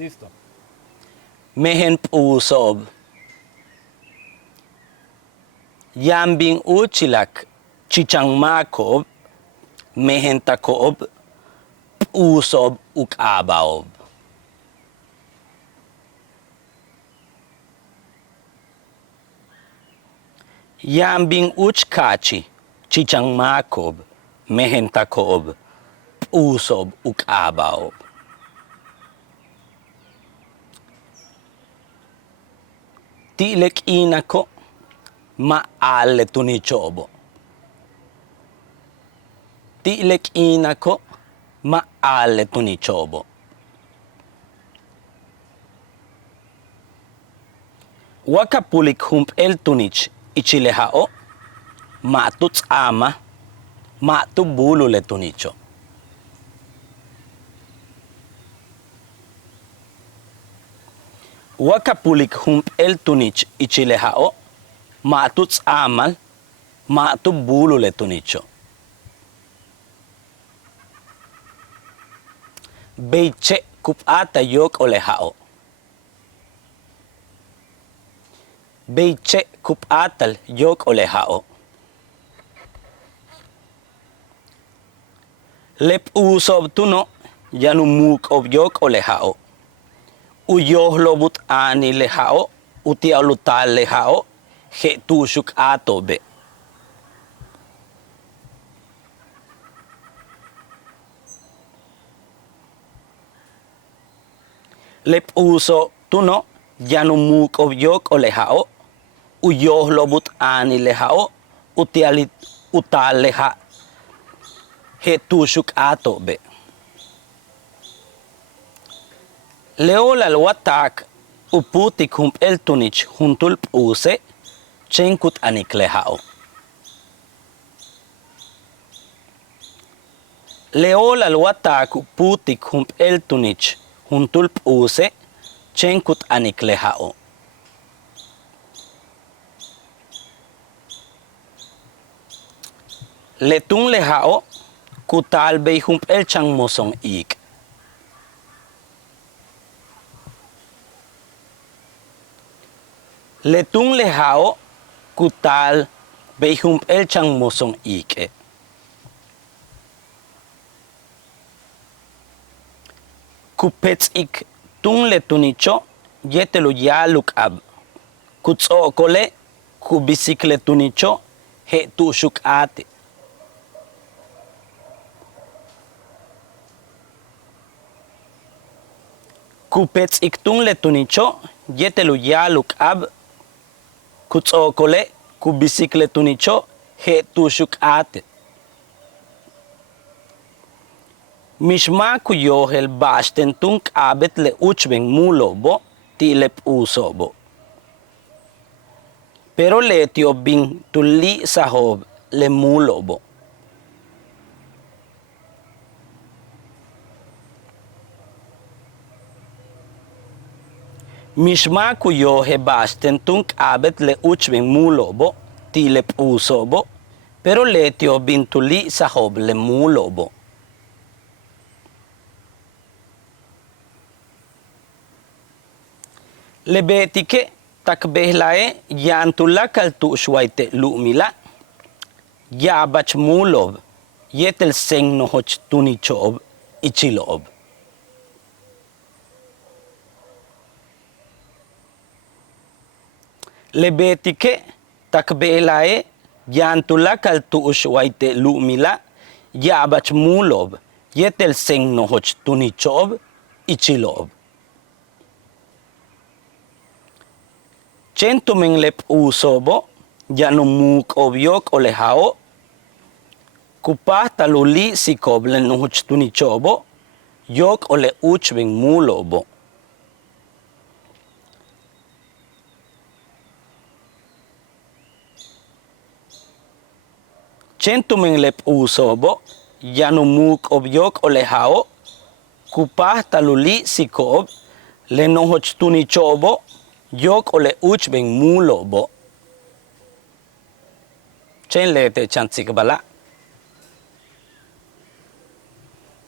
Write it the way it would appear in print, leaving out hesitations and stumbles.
Listo. Mehen pusob. Yambing uchilak chichangmakob. Mehen takob. Pusob ukabaob. Yambing uchkachi chichangmakob. Mehen takob. Pusob ukabaob. Tilek inako maale tunichobo. Tilek inako maale tunichobo. Wakapulik hump el tunich ichilehao matuts ama matu bulule tunicho. Wakapulik hump el tunich ichilehao matuts amal matu bulule tunicho. Beiche kupata yok olehao. Beiche kupatal yok olehao. Lep usob tuno yanumuk ob yok olehao. Uyoh lobut ani lehao, utialutal lehao, he tushuk atobe. Lep uso tuno yanumuk ob yok olehao, uyoh lobut ani lehao, utal leha, he tushuk atobe. Leolal watak uputik hump el tunich juntul puse chenkut aniklehao. Leolal watak uputik hump el tunich juntul puse chenkut aniklehao. Letun lehao kutal bei hump el changmosong ik. Letun lehao kutal behum el changmosong ike. Kupets ik tun letunicho yetelu yaluk ab. Kutso kole kubisikle tunicho he tushuk ate. Kupets ik tun letunicho yetelu yaluk ab. Kutso kole kubisikle tunicho he tushuk ate. Mishma kuyohel bashten tunk abet le uchben mulobo tilep usobo. Pero le tiobin tuli sahob le mulobo. Mishma kuyohe bashten tunk abet le uchben mulobo tilep usobo. Pero le tiobin tuli sahob le mulobo. Lebetike takbehlae yantula kaltu shwaite lumila yabach mulob yetel seng nohoch tunichob ichilob. Lebetike takbehlae yantula kaltu shwaite lumila yabach mulob yetel seng nohoch tunichob ichilob. Chentumeng lep usobo, yanumuk obyok olehao, kupah taluli sikob le nuhuch tunichobo, yok ole uchbeng mulobo. Chentumeng lep usobo, yanumuk obyok olehao, kupah taluli sikob le nuhuch tunichobo, yok ole uchbeng mulobo. Chen lete chansik bala.